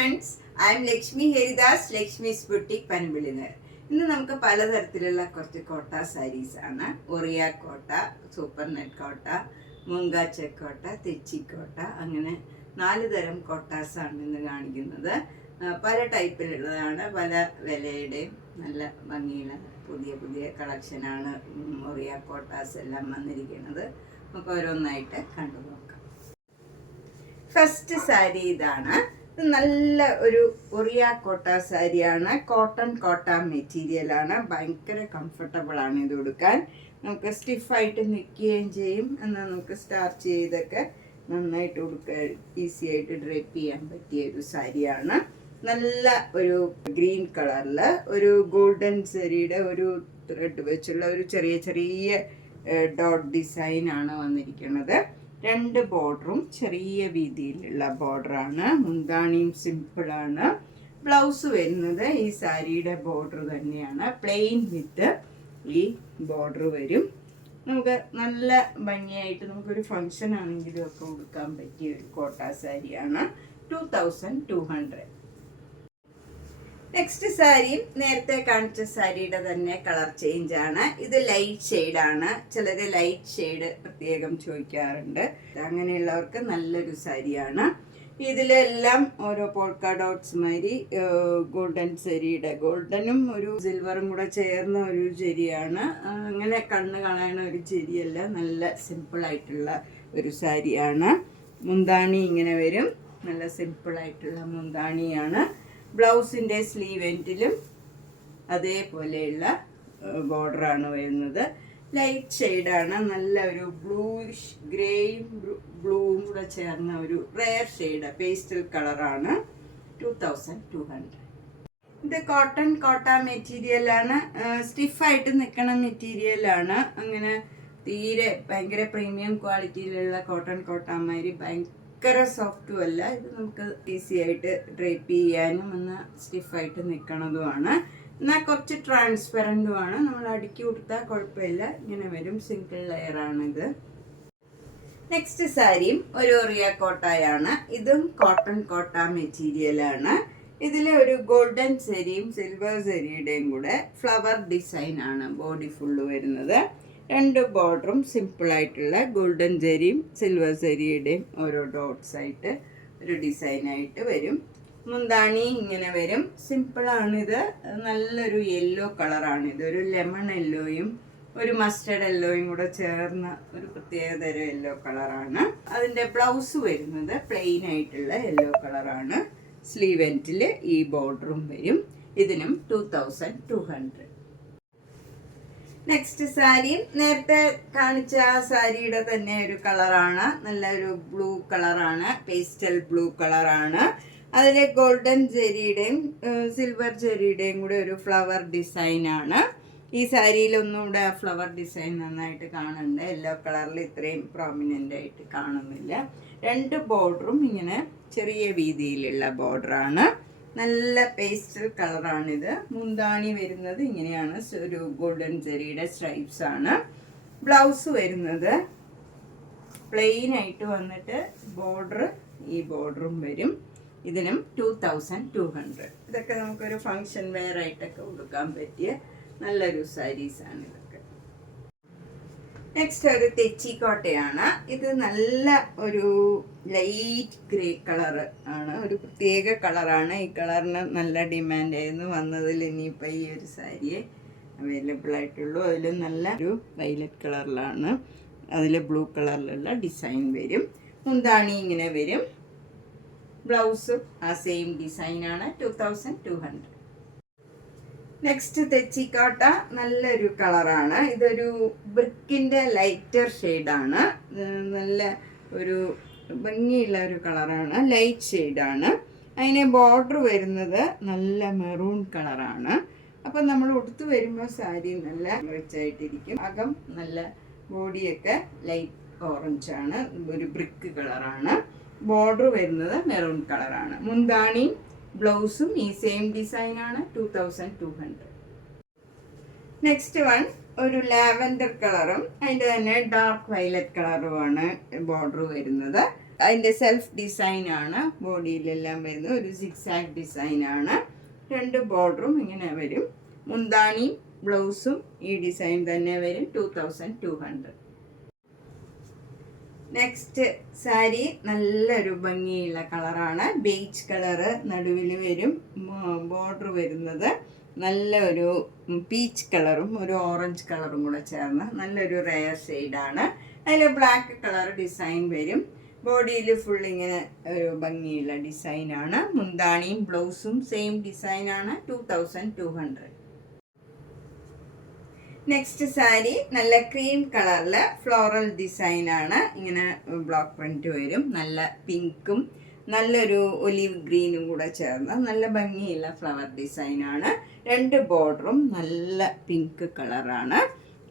Friends, I am Lakshmi Haridas, Lakshmi's boutique പനമ്പിളിനർ. ഇന്ന് നമുക്ക് പലതരത്തിലുള്ള കുറച്ച് കോട്ട സാരീസ് ആണ്. ഒറിയ കോട്ട, സൂപ്പർ നെറ്റ് കോട്ട, മൂങ്ക ചെക്കോട്ട, തെച്ചിക്കോട്ട, അങ്ങനെ 4 തരം കോട്ടാസാണ് ഇന്ന് കാണിക്കുന്നത്. പല ടൈപ്പിലുള്ളതാണ്, പല വിലയുടെയും നല്ല ഭംഗിയുള്ള പുതിയ പുതിയ കളക്ഷനാണ് ഒറിയ കോട്ടാസ് എല്ലാം വന്നിരിക്കുന്നത്. നമുക്ക് ഓരോന്നായിട്ട് കണ്ടു നോക്കാം. ഫസ്റ്റ് സാരി ഇതാണ്. ഇത് നല്ല ഒരു ഒറിയ കോട്ട സാരിയാണ്. കോട്ടൺ കോട്ട മെറ്റീരിയലാണ്. ഭയങ്കര കംഫർട്ടബിൾ ആണ് ഇത് ഉടുക്കാൻ. നമുക്ക് സ്റ്റിഫായിട്ട് നിൽക്കുകയും ചെയ്യും. എന്നാൽ നമുക്ക് സ്റ്റാർച്ച് ചെയ്തൊക്കെ നന്നായിട്ട് ഉടുക്കാൻ ഈസി ആയിട്ട് ഡ്രേപ്പ് ചെയ്യാൻ പറ്റിയ ഒരു സാരിയാണ്. നല്ല ഒരു ഗ്രീൻ കളറിൽ ഒരു ഗോൾഡൻ സാരിയുടെ ഒരു ത്രെഡ് വെച്ചുള്ള ഒരു ചെറിയ ചെറിയ ഡോട്ട് ഡിസൈൻ ആണ് വന്നിരിക്കുന്നത്. 2 ബോർഡറും ചെറിയ വീതിയിലുള്ള ബോർഡറാണ്. മുന്താണിയും സിമ്പിളാണ്. ബ്ലൗസ് വരുന്നത് ഈ സാരിയുടെ ബോർഡർ തന്നെയാണ്. പ്ലെയിൻ വിത്ത് ഈ ബോർഡർ വരും. നമുക്ക് നല്ല ഭംഗിയായിട്ട് നമുക്കൊരു ഫങ്ഷൻ ആണെങ്കിലും ഒക്കെ ഉടുക്കാൻ പറ്റിയ ഒരു കോട്ട സാരിയാണ്. 2200. നെക്സ്റ്റ് സാരിയും നേരത്തെ കാണിച്ച സാരിയുടെ തന്നെ കളർ ചേഞ്ച് ആണ്. ഇത് ലൈറ്റ് ഷെയ്ഡാണ്. ചിലർ ലൈറ്റ് ഷെയ്ഡ് പ്രത്യേകം ചോദിക്കാറുണ്ട്. അങ്ങനെയുള്ളവർക്ക് നല്ലൊരു സാരിയാണ്. ഇതിലെല്ലാം ഓരോ പോൾക്ക ഡോട്ട്സ് മാതിരി ഗോൾഡൻ സാരിയുടെ ഗോൾഡനും ഒരു സിൽവറും കൂടെ ചേർന്ന ഒരു ചെരിയാണ്. അങ്ങനെ കണ്ണ് കാണാന ഒരു ചെരിയല്ല, നല്ല സിമ്പിളായിട്ടുള്ള ഒരു സാരിയാണ്. മുന്താണി ഇങ്ങനെ വരും. നല്ല സിമ്പിളായിട്ടുള്ള മുന്താണിയാണ്. ബ്ലൗസിൻ്റെ സ്ലീവ് എൻഡിലും അതേപോലെയുള്ള ബോർഡറാണ് വരുന്നത്. ലൈറ്റ് ഷെയ്ഡാണ്. നല്ല ഒരു ബ്ലൂയിഷ് ഗ്രേയും ബ്ലൂവും കൂടെ ചേർന്ന ഒരു റെയർ ഷെയ്ഡ് പേസ്റ്റൽ കളറാണ്. 2200. ഇത് കോട്ടൺ കോട്ട മെറ്റീരിയലാണ്. സ്റ്റിഫായിട്ട് നിൽക്കണ മെറ്റീരിയലാണ്. അങ്ങനെ തീരെ ഭയങ്കര പ്രീമിയം ക്വാളിറ്റിയിലുള്ള കോട്ടൺ കോട്ടാമാതിരി ഭയങ്കര സോഫ്റ്റും അല്ല. ഇത് നമുക്ക് ഈസി ആയിട്ട് ഡ്രേപ്പ് ചെയ്യാനും ഒന്ന് സ്റ്റിഫായിട്ട് നിൽക്കണതുമാണ്. എന്നാൽ കുറച്ച് ട്രാൻസ്പെറൻറ്റുമാണ്. നമ്മൾ അടുക്കി കൊടുത്താൽ കുഴപ്പമില്ല. ഇങ്ങനെ വരും. സിംഗിൾ ലെയറാണിത്. നെക്സ്റ്റ് സാരിയും ഒരു ഒറിയ കോട്ടയാണ്. ഇതും കോട്ടൺ കോട്ട മെറ്റീരിയലാണ്. ഇതിൽ ഒരു ഗോൾഡൻ സാരിയും സിൽവർ സാരിയുടെയും കൂടെ ഫ്ലവർ ഡിസൈനാണ് ബോഡി ഫുള്ള് വരുന്നത്. 2 ബോർഡറും സിമ്പിളായിട്ടുള്ള ഗോൾഡൻ സാരിയും സിൽവർ സാരിയുടെയും ഓരോ ഡോട്ട്സ് ആയിട്ട് ഒരു ഡിസൈനായിട്ട് വരും. മുന്താണി ഇങ്ങനെ വരും. സിമ്പിളാണിത്. നല്ലൊരു യെല്ലോ കളറാണിത്. ഒരു ലെമൺ യെല്ലോയും ഒരു മസ്റ്റർഡ് യെല്ലോയും കൂടെ ചേർന്ന ഒരു പ്രത്യേകതരം യെല്ലോ കളറാണ്. അതിൻ്റെ ബ്ലൗസ് വരുന്നത് പ്ലെയിൻ ആയിട്ടുള്ള യെല്ലോ കളറാണ്. സ്ലീവ് എൻഡിൽ ഈ ബോർഡറും വരും. ഇതിനും 2200. നെക്സ്റ്റ് സാരിയും നേരത്തെ കാണിച്ച ആ സാരിയുടെ തന്നെ ഒരു കളറാണ്. നല്ലൊരു ബ്ലൂ കളറാണ്. പേസ്റ്റൽ ബ്ലൂ കളറാണ്. അതിൽ ഗോൾഡൻ ജെറിയുടെയും സിൽവർ ജെറിയുടെയും കൂടെ ഒരു ഫ്ലവർ ഡിസൈനാണ്. ഈ സാരിയിലൊന്നുകൂടെ ആ ഫ്ലവർ ഡിസൈൻ നന്നായിട്ട് കാണുന്നുണ്ട്. യെല്ലോ കളറിൽ ഇത്രയും പ്രോമിനൻ്റ് ആയിട്ട് കാണുന്നില്ല. 2 ബോർഡറും ഇങ്ങനെ ചെറിയ വീതിയിലുള്ള ബോർഡറാണ്. നല്ല പേസ്റ്റൽ കളറാണിത്. മുന്താണി വരുന്നത് ഇങ്ങനെയാണ്. ഒരു ഗോൾഡൻ ജെറിയുടെ സ്ട്രൈപ്സ് ആണ്. ബ്ലൗസ് വരുന്നത് പ്ലെയിൻ ആയിട്ട് വന്നിട്ട് ബോർഡർ ഈ ബോർഡറും വരും. ഇതിനും 2200. ഇതൊക്കെ നമുക്കൊരു ഫങ്ഷൻ വെയർ ആയിട്ടൊക്കെ കൊടുക്കാൻ പറ്റിയ നല്ലൊരു സാരീസാണ് ഇതൊക്കെ. നെക്സ്റ്റ് ഒരു തെച്ചിക്കോട്ടയാണ്. ഇത് നല്ല ഒരു ലൈറ്റ് ഗ്രേ കളർ ആണ്. ഒരു പ്രത്യേക കളറാണ്. ഈ കളറിന് നല്ല ഡിമാൻഡ് ആയിരുന്നു. വന്നതിൽ ഇനിയിപ്പോൾ ഈ ഒരു സാരിയെ അവൈലബിൾ ആയിട്ടുള്ളൂ. അതിൽ നല്ല ഒരു വയലറ്റ് കളറിലാണ്. അതിൽ ബ്ലൂ കളറിലുള്ള ഡിസൈൻ വരും. മുന്താണി ഇങ്ങനെ വരും. ബ്ലൗസും ആ സെയിം ഡിസൈനാണ്. 2200. നെക്സ്റ്റ് തെച്ചിക്കോട്ട നല്ലൊരു കളറാണ്. ഇതൊരു ബ്രിക്കിൻ്റെ ലൈറ്റർ ഷെയ്ഡാണ്. നല്ല ഒരു ഭംഗിയുള്ള ഒരു കളറാണ്. ലൈറ്റ് ഷെയ്ഡാണ്. അതിന് ബോർഡർ വരുന്നത് നല്ല മെറൂൺ കളറാണ്. അപ്പം നമ്മൾ ഉടുത്ത് വരുമ്പോൾ സാരി നല്ല റിച്ച് ആയിട്ടിരിക്കും. അകം നല്ല ബോഡിയൊക്കെ ലൈറ്റ് ഓറഞ്ചാണ്. ഒരു ബ്രിക്ക് കളറാണ്. ബോർഡർ വരുന്നത് മെറൂൺ കളറാണ്. മുന്താണി ബ്ലൗസും ഈ സെയിം ഡിസൈനാണ്. 2200. നെക്സ്റ്റ് വൺ ഒരു ലാവൻഡർ കളറും അതിൻ്റെ തന്നെ ഡാർക്ക് വയലറ്റ് കളറുമാണ് ബോർഡർ വരുന്നത്. അതിൻ്റെ സെൽഫ് ഡിസൈനാണ് ബോഡിയിലെല്ലാം വരുന്നത്. ഒരു സിക്സാക് ഡിസൈനാണ്. 2 ബോർഡറും ഇങ്ങനെ വരും. മുന്താണിയും ബ്ലൗസും ഈ ഡിസൈൻ തന്നെ വരും. 2200. നെക്സ്റ്റ് സാരി നല്ലൊരു ഭംഗിയുള്ള കളറാണ്. ബേജ് കളറ് നടുവിൽ വരും. ബോർഡർ വരുന്നത് നല്ല ഒരു പീച്ച് കളറും ഒരു ഓറഞ്ച് കളറും കൂടെ ചേർന്ന് നല്ലൊരു റെയർ ഷെയ്ഡാണ്. അതിൽ ബ്ലാക്ക് കളർ ഡിസൈൻ വരും. ബോഡിയിൽ ഫുൾ ഇങ്ങനെ ഒരു ഭംഗിയുള്ള ഡിസൈനാണ്. മുന്താണിയും ബ്ലൗസും സെയിം ഡിസൈനാണ്. 2200. നെക്സ്റ്റ് സാരി നല്ല ക്രീം കളറിൽ ഫ്ലോറൽ ഡിസൈനാണ്. ഇങ്ങനെ ബ്ലോക്ക് പ്രിന്റ് വരും. നല്ല പിങ്കും നല്ലൊരു ഒലിവ് ഗ്രീനും കൂടെ ചേർന്ന് നല്ല ഭംഗിയുള്ള ഫ്ലവർ ഡിസൈനാണ്. 2 ബോർഡറും നല്ല പിങ്ക് കളറാണ്.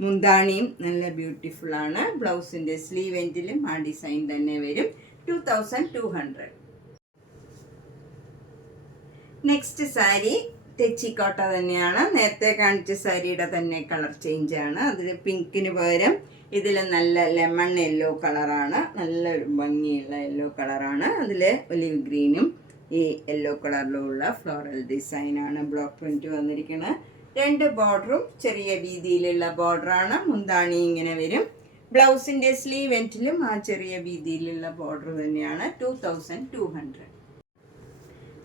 മുന്താണിയും നല്ല ബ്യൂട്ടിഫുൾ ആണ്. ബ്ലൗസിൻ്റെ സ്ലീവ് എൻഡിലും ആ ഡിസൈൻ തന്നെ വരും. 2200. നെക്സ്റ്റ് സാരി തെച്ചിക്കോട്ട തന്നെയാണ്. നേരത്തെ കാണിച്ച സാരിയുടെ തന്നെ കളർ ചേഞ്ച് ആണ്. അതിൽ പിങ്കിന് പകരം ഇതിൽ നല്ല ലെമൺ യെല്ലോ കളറാണ്. നല്ലൊരു ഭംഗിയുള്ള യെല്ലോ കളറാണ്. അതിൽ ഒലിവ് ഗ്രീനും ഈ യെല്ലോ കളറിലുള്ള ഫ്ലോറൽ ഡിസൈനാണ് ബ്ലോക്ക് പ്രിന്റ് വന്നിരിക്കുന്നത്. 2 ബോർഡറും ചെറിയ വീതിയിലുള്ള ബോർഡറാണ്. മുന്താണി ഇങ്ങനെ വരും. ബ്ലൗസിൻ്റെ സ്ലീവ് എൻഡിലും ആ ചെറിയ വീതിയിലുള്ള ബോർഡർ തന്നെയാണ്. 2200.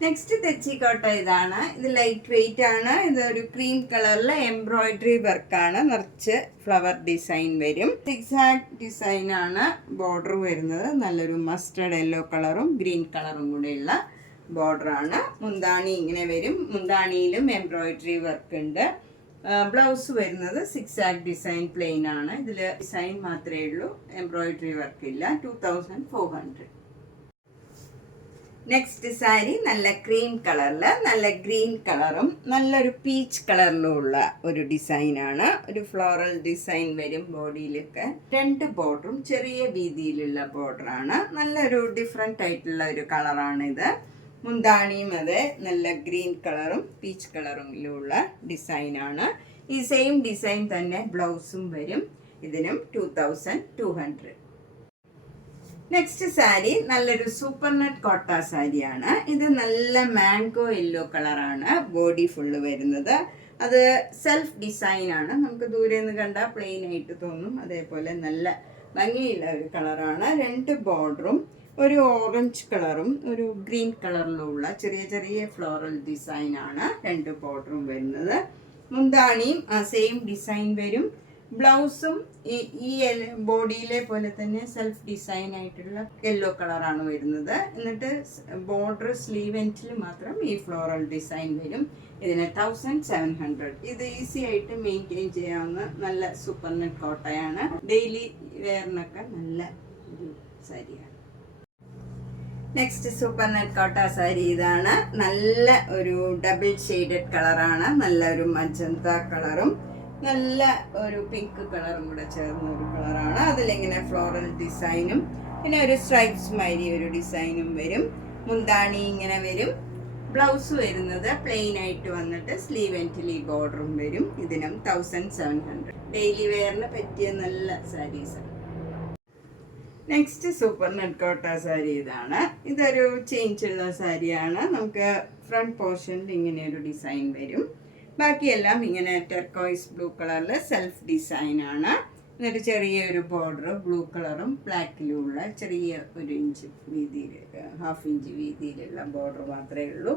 നെക്സ്റ്റ് തെച്ചിക്കോട്ട ഇതാണ്. ഇത് ലൈറ്റ് വെയിറ്റ് ആണ്. ഇതൊരു ക്രീം കളറിൽ എംബ്രോയിഡറി വർക്കാണ്. നിറച്ച് ഫ്ലവർ ഡിസൈൻ വരും. സിക്സാക് ഡിസൈനാണ് ബോർഡർ വരുന്നത്. നല്ലൊരു മസ്റ്റർഡ് യെല്ലോ കളറും ഗ്രീൻ കളറും കൂടെയുള്ള ബോർഡറാണ്. മുന്താണി ഇങ്ങനെ വരും. മുന്താണിയിലും എംബ്രോയിഡറി വർക്ക് ഉണ്ട്. ബ്ലൗസ് വരുന്നത് സിക്സാക് ഡിസൈൻ പ്ലെയിൻ ആണ്. ഇതിൽ ഡിസൈൻ മാത്രമേ ഉള്ളൂ, എംബ്രോയിഡറി വർക്ക് ഇല്ല. 2400. നെക്സ്റ്റ് സാരി നല്ല ക്രീം കളറിൽ നല്ല ഗ്രീൻ കളറും നല്ലൊരു പീച്ച് കളറിലുള്ള ഒരു ഡിസൈനാണ്. ഒരു ഫ്ലോറൽ ഡിസൈൻ വരും ബോഡിയിലൊക്കെ. 2 ബോർഡറും ചെറിയ വീതിയിലുള്ള ബോർഡറാണ്. നല്ലൊരു ഡിഫറെൻ്റ് ആയിട്ടുള്ള ഒരു കളറാണിത്. മുന്താണിയും അതെ നല്ല ഗ്രീൻ കളറും പീച്ച് കളറിലുള്ള ഡിസൈനാണ്. ഈ സെയിം ഡിസൈൻ തന്നെ ബ്ലൗസും വരും. ഇതിനും 2200. നെക്സ്റ്റ് സാരി നല്ലൊരു സൂപ്പർ നെറ്റ് കോട്ട സാരിയാണ്. ഇത് നല്ല മാംഗോ യെല്ലോ കളറാണ് ബോഡി ഫുള്ള് വരുന്നത്. അത് സെൽഫ് ഡിസൈനാണ്. നമുക്ക് ദൂരെ നിന്ന് കണ്ടാൽ പ്ലെയിൻ ആയിട്ട് തോന്നും. അതേപോലെ നല്ല ഭംഗിയുള്ള ഒരു കളറാണ്. 2 ബോർഡറും ഒരു ഓറഞ്ച് കളറും ഒരു ഗ്രീൻ കളറിലുള്ള ചെറിയ ചെറിയ ഫ്ലോറൽ ഡിസൈനാണ് 2 ബോർഡറും വരുന്നത്. മുന്താണിയും ആ സെയിം ഡിസൈൻ വരും. ബ്ലൗസും ഈ ബോഡിയിലെ പോലെ തന്നെ സെൽഫ് ഡിസൈൻ ആയിട്ടുള്ള യെല്ലോ കളറാണ് വരുന്നത്. എന്നിട്ട് ബോർഡർ സ്ലീവ് എൻഡിൽ മാത്രം ഈ ഫ്ലോറൽ ഡിസൈൻ വരും. ഇതിന് 1700. ഇത് ഈസി ആയിട്ട് മെയിൻറ്റെയിൻ ചെയ്യാവുന്ന നല്ല സൂപ്പർ നെറ്റ് കോട്ടയാണ്. ഡെയിലി വെയറിനൊക്കെ നല്ല ഒരു സാരിയാണ്. നെക്സ്റ്റ് സൂപ്പർ നെറ്റ് കോട്ട സാരി ഇതാണ്. നല്ല ഒരു ഡബിൾ ഷെയ്ഡഡ് കളറാണ്. നല്ല ഒരു മജന്ത കളറും നല്ല ഒരു പിങ്ക് കളറും കൂടെ ചേർന്ന ഒരു കളറാണ്. അതിലിങ്ങനെ ഫ്ലോറൽ ഡിസൈനും പിന്നെ ഒരു സ്ട്രൈപ്സ് മാതിരി ഒരു ഡിസൈനും വരും. മുന്താണി ഇങ്ങനെ വരും. ബ്ലൗസ് വരുന്നത് പ്ലെയിൻ ആയിട്ട് വന്നിട്ട് സ്ലീവ് എൻഡിൽ ഈ ബോർഡറും വരും. ഇതിനും 1700. ഡെയിലി വെയറിന് പറ്റിയ നല്ല സാരീസാണ്. നെക്സ്റ്റ് സൂപ്പർ നെറ്റ് കോട്ട സാരി ഇതാണ്. ഇതൊരു ചേഞ്ച് ഉള്ള സാരിയാണ്. നമുക്ക് ഫ്രണ്ട് പോർഷനിൽ ഇങ്ങനെ ഒരു ഡിസൈൻ വരും. ബാക്കിയെല്ലാം ഇങ്ങനെ ടെർക്കോയിസ് ബ്ലൂ കളറിൽ സെൽഫ് ഡിസൈനാണ്. എന്നിട്ട് ചെറിയൊരു ബോർഡർ ബ്ലൂ കളറും ബ്ലാക്കിലുമുള്ള ചെറിയ 1 ഇഞ്ച് വീതിയിൽ 1/2 ഇഞ്ച് വീതിയിലുള്ള ബോർഡർ മാത്രമേ ഉള്ളൂ.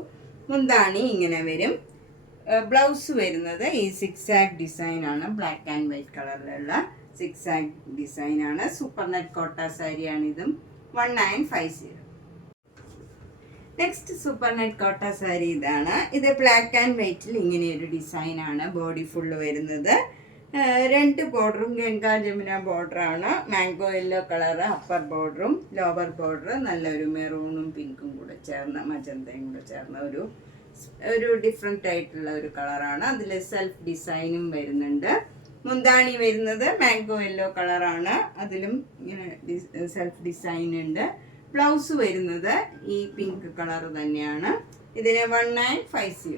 മുന്താണി ഇങ്ങനെ വരും. ബ്ലൗസ് വരുന്നത് ഈ സിക്സാക് ഡിസൈനാണ്. ബ്ലാക്ക് ആൻഡ് വൈറ്റ് കളറിലുള്ള സിക്സാക് ഡിസൈനാണ്. സൂപ്പർ നെറ്റ് കോട്ട സാരിയാണിതും. 1950. നെക്സ്റ്റ് സൂപ്പർ നെറ്റ് കോട്ട സാരി ഇതാണ്. ഇത് ബ്ലാക്ക് ആൻഡ് വൈറ്റിൽ ഇങ്ങനെ ഒരു ഡിസൈനാണ് ബോഡി ഫുള്ള് വരുന്നത്. 2 ബോർഡറും ഗംഗാ ജമുന ബോർഡറാണ്. മാംഗോ യെല്ലോ കളറ് അപ്പർ ബോർഡറും ലോവർ ബോർഡർ നല്ലൊരു മെറൂണും പിങ്കും കൂടെ ചേർന്ന മജന്തയും കൂടെ ചേർന്ന ഒരു ഡിഫറെൻ്റ് ആയിട്ടുള്ള ഒരു കളറാണ്. അതിൽ സെൽഫ് ഡിസൈനും വരുന്നുണ്ട്. മുന്താണി വരുന്നത് മാംഗോ യെല്ലോ കളറാണ്. അതിലും ഇങ്ങനെ സെൽഫ് ഡിസൈൻ ഉണ്ട്. ബ്ലൗസ് വരുന്നത് ഈ പിങ്ക് കളർ തന്നെയാണ്. ഇതിന് 1950.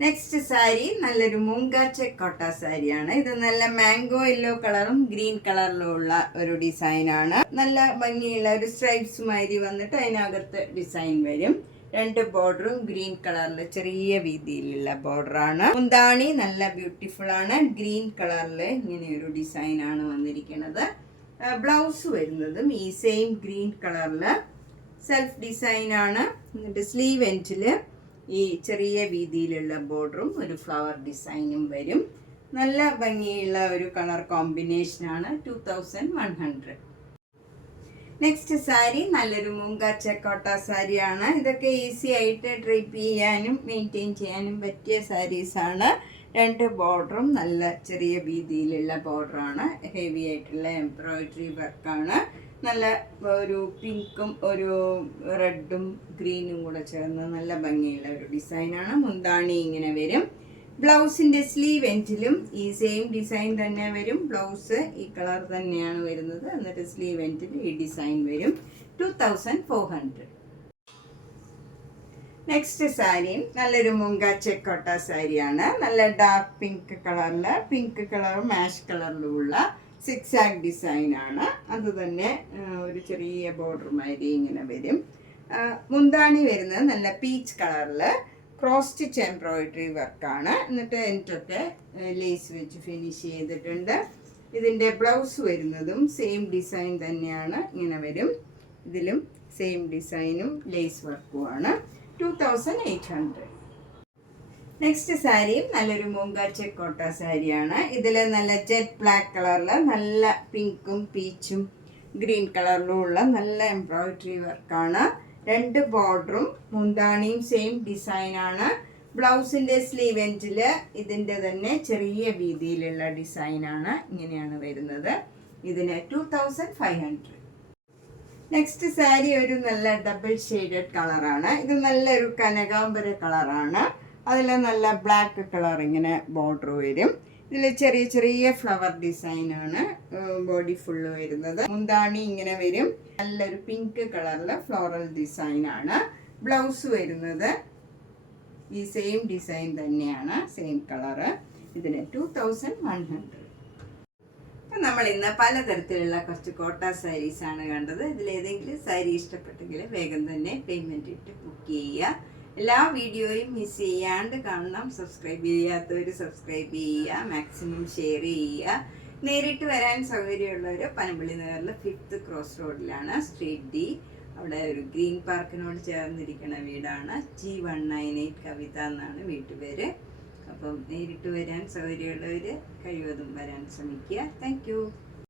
നെക്സ്റ്റ് സാരി നല്ലൊരു മൂങ്ക ചെക്കോട്ട സാരിയാണ്. ഇത് നല്ല മാംഗോ യെല്ലോ കളറും ഗ്രീൻ കളറിലും ഉള്ള ഒരു ഡിസൈനാണ്. നല്ല ഭംഗിയുള്ള ഒരു സ്ട്രൈപ്സ് മാതിരി വന്നിട്ട് അതിനകത്ത് ഡിസൈൻ വരും. 2 ബോർഡറും ഗ്രീൻ കളറിൽ ചെറിയ വീതിയിലുള്ള ബോർഡറാണ്. മുന്താണി നല്ല ബ്യൂട്ടിഫുൾ ആണ്. ഗ്രീൻ കളറിൽ ഇങ്ങനെ ഒരു ഡിസൈനാണ് വന്നിരിക്കുന്നത്. ബ്ലൗസ് വരുന്നതും ഈ സെയിം ഗ്രീൻ കളറിൽ സെൽഫ് ഡിസൈനാണ്. എന്നിട്ട് സ്ലീവ് എൻഡിൽ ഈ ചെറിയ വീതിയിലുള്ള ബോർഡറും ഒരു ഫ്ലവർ ഡിസൈനും വരും. നല്ല ഭംഗിയുള്ള ഒരു കളർ കോമ്പിനേഷനാണ്. 2100. നെക്സ്റ്റ് സാരി നല്ലൊരു മൂങ്ക ചെക്കോട്ട സാരിയാണ്. ഇതൊക്കെ ഈസി ആയിട്ട് ഡ്രൈപ്പ് ചെയ്യാനും മെയിൻറ്റെയിൻ ചെയ്യാനും പറ്റിയ സാരീസാണ്. 2 ബോർഡറും നല്ല ചെറിയ വീതിയിലുള്ള ബോർഡറാണ്. ഹെവി ആയിട്ടുള്ള എംബ്രോയിഡറി വർക്കാണ്. നല്ല ഒരു പിങ്കും ഒരു റെഡും ഗ്രീനും കൂടെ ചേർന്ന് നല്ല ഭംഗിയുള്ള ഒരു ഡിസൈനാണ്. മുന്താണി ഇങ്ങനെ വരും. ബ്ലൗസിൻ്റെ സ്ലീവ് എൻഡിലും ഈ സെയിം ഡിസൈൻ തന്നെ വരും. ബ്ലൗസ് ഈ കളർ തന്നെയാണ് വരുന്നത്. എന്നിട്ട് സ്ലീവ് എൻഡിൽ ഈ ഡിസൈൻ വരും. 2400. നെക്സ്റ്റ് സാരിയും നല്ലൊരു മൂങ്ക ചെക്കോട്ട സാരിയാണ്. നല്ല ഡാർക്ക് പിങ്ക് കളറും ആഷ് കളറിലുമുള്ള സിക്സാഗ് ഡിസൈനാണ്. അത് തന്നെ ഒരു ചെറിയ ബോർഡർ മാതിരി ഇങ്ങനെ വരും. മുന്താണി വരുന്നത് നല്ല പീച്ച് കളറിൽ ക്രോസ് സ്റ്റിച്ച് എംബ്രോയിഡറി വർക്കാണ്. എന്നിട്ട് എനിക്കൊക്കെ ലേസ് വെച്ച് ഫിനിഷ് ചെയ്തിട്ടുണ്ട്. ഇതിൻ്റെ ബ്ലൗസ് വരുന്നതും സെയിം ഡിസൈൻ തന്നെയാണ്. ഇങ്ങനെ വരും. ഇതിലും സെയിം ഡിസൈനും ലേസ് വർക്കുമാണ്. 2800. നെക്സ്റ്റ് സാരിയും നല്ലൊരു മൂങ്ക ചെക്കോട്ട സാരിയാണ്. ഇതിൽ നല്ല ജെറ്റ് ബ്ലാക്ക് കളറിൽ നല്ല പിങ്കും പീച്ചും ഗ്രീൻ കളറിലും ഉള്ള നല്ല എംബ്രോയിഡറി വർക്കാണ്. 2 ബോർഡറും മുന്താണിയും സെയിം ഡിസൈനാണ്. ബ്ലൗസിൻ്റെ സ്ലീവ് എൻഡിൽ ഇതിൻ്റെ തന്നെ ചെറിയ വീതിയിലുള്ള ഡിസൈനാണ്. ഇങ്ങനെയാണ് വരുന്നത്. ഇതിന് 2500. നെക്സ്റ്റ് സാരി ഒരു നല്ല ഡബിൾ ഷെയ്ഡഡ് കളറാണ്. ഇത് നല്ലൊരു കനകാംബര കളറാണ്. അതിൽ നല്ല ബ്ലാക്ക് കളർ ഇങ്ങനെ ബോർഡർ വരും. ഇതിൽ ചെറിയ ചെറിയ ഫ്ലവർ ഡിസൈനാണ് ബോഡി ഫുള്ള് വരുന്നത്. മുന്താണി ഇങ്ങനെ വരും. നല്ലൊരു പിങ്ക് കളറിൽ ഫ്ലോറൽ ഡിസൈനാണ്. ബ്ലൗസ് വരുന്നത് ഈ സെയിം ഡിസൈൻ തന്നെയാണ്, സെയിം കളറ്. ഇതിന് 2100. അപ്പം നമ്മൾ ഇന്ന് പലതരത്തിലുള്ള കുറച്ച് കോട്ട സാരീസാണ് കണ്ടത്. ഇതിലേതെങ്കിലും സാരി ഇഷ്ടപ്പെട്ടെങ്കിൽ വേഗം തന്നെ പേയ്മെൻറ്റ് ഇട്ട് ബുക്ക് ചെയ്യുക. എല്ലാ വീഡിയോയും മിസ് ചെയ്യാണ്ട് കാണണം. സബ്സ്ക്രൈബ് ചെയ്യാത്തവർ സബ്സ്ക്രൈബ് ചെയ്യുക, മാക്സിമം ഷെയർ ചെയ്യുക. നേരിട്ട് വരാൻ സൗകര്യമുള്ളവർ പനമ്പള്ളി നഗറിൽ 5th ക്രോസ് റോഡിലാണ്, സ്ട്രീറ്റ് D. അവിടെ ഒരു ഗ്രീൻ പാർക്കിനോട് ചേർന്നിരിക്കുന്ന വീടാണ്. G198 കവിത എന്നാണ് വീട്ടുപേര്. അപ്പം നേരിട്ട് വരാൻ സൗകര്യമുള്ളവർ കഴിവതും വരാൻ ശ്രമിക്കുക. താങ്ക്